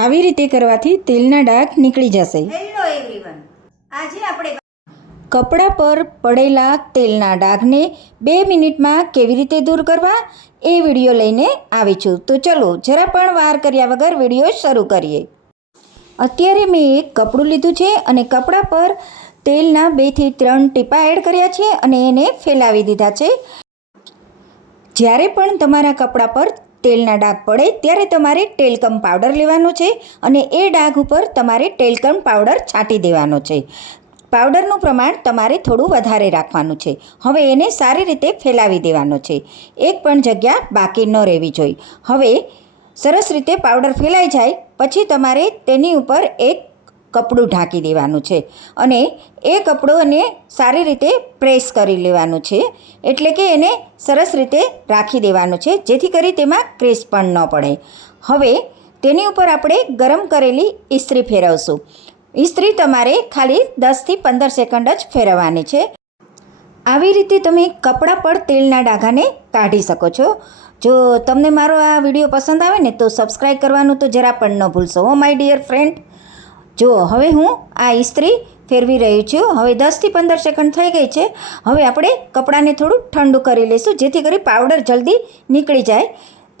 આવી રીતે કરવાથી તેલના ડાઘ નીકળી જશે. હેલો એવરીવન આજે આપણે કપડા પર પડેલા તેલના ડાઘને બે મિનિટમાં કેવી રીતે દૂર કરવા એ વીડિયો લઈને આવી છું. તો ચલો જરા પણ વાર કર્યા વગર વીડિયો શરૂ કરીએ. અત્યારે મેં એક કપડું લીધું છે અને કપડા પર તેલના બેથી ત્રણ ટીપા એડ કર્યા છે અને એને ફેલાવી દીધા છે. જ્યારે પણ તમારા કપડા પર તેલના ડાઘ પડે ત્યારે તમારે ટેલકમ પાવડર લેવાનો છે અને એ ડાઘ ઉપર તમારે ટેલકમ પાવડર છાંટી દેવાનો છે. પાવડરનું પ્રમાણ તમારે થોડું વધારે રાખવાનું છે. હવે એને સારી રીતે ફેલાવી દેવાનો છે. એક પણ જગ્યા બાકી ન રહેવી જોઈએ. હવે સરસ રીતે પાવડર ફેલાઈ જાય, પછી તમારે તેની ઉપર એક કપડું ઢાંકી દેવાનું છે. અને એ કપડુંને સારી રીતે પ્રેસ કરી લેવાનું છે. એટલે કે એને સરસ રીતે રાખી દેવાનું છે, જેથી કરી તેમાં ક્રેસ પણ ન પડે. હવે તેની ઉપર આપણે ગરમ કરેલી ઇસ્ત્રી ફેરવશું. ઇસ્ત્રી તમારે ખાલી દસથી પંદર સેકન્ડ જ ફેરવવાની છે. આવી રીતે તમે કપડાં પર તેલના ડાઘાને કાઢી શકો છો. જો તમને મારો આ વીડિયો પસંદ આવે ને તો સબસ્ક્રાઈબ કરવાનું તો જરા પણ ન ભૂલશો. હો માય ડિયર ફ્રેન્ડ. જો, હવે હું આ ઇસ્ત્રી ફેરવી રહી છું. હવે દસથી પંદર સેકન્ડ થઈ ગઈ છે. હવે આપણે કપડાને થોડું ઠંડુ કરી લઈશું, જેથી કરી પાવડર જલ્દી નીકળી જાય.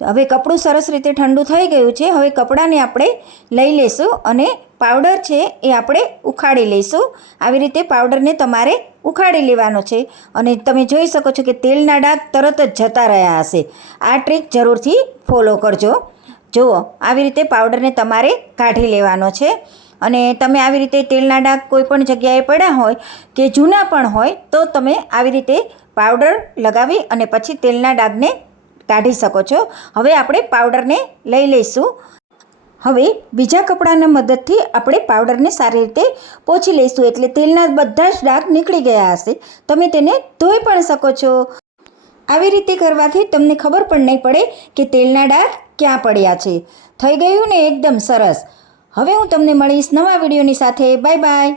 હવે કપડું સરસ રીતે ઠંડુ થઈ ગયું છે. હવે કપડાને આપણે લઈ લઈશું અને પાવડર છે એ આપણે ઉખાડી લઈશું. આવી રીતે પાવડરને તમારે ઉખાડી લેવાનો છે. અને તમે જોઈ શકો છો કે તેલના ડાઘ તરત જ જતા રહ્યા હશે. આ ટ્રીક જરૂરથી ફોલો કરજો. જુઓ, આવી રીતે પાવડરને તમારે કાઢી લેવાનો છે. અને તમે આવી રીતે તેલના ડાઘ કોઈ પણ જગ્યાએ પડ્યા હોય કે જૂના પણ હોય, તો તમે આવી રીતે પાવડર લગાવી અને પછી તેલના ડાઘને કાઢી શકો છો. હવે આપણે પાવડરને લઈ લઈશું. હવે બીજા કપડાના મદદથી આપણે પાવડરને સારી રીતે પોછી લઈશું. એટલે તેલના બધા જ ડાઘ નીકળી ગયા હશે. તમે તેને ધોઈ પણ શકો છો. આવી રીતે કરવાથી તમને ખબર પણ નહીં પડે કે તેલના ડાઘ ક્યાં પડ્યા છે. થઈ ગયું ને એકદમ સરસ. હવે હું તમને મળીશ નવા વિડીયોની સાથે. Bye bye.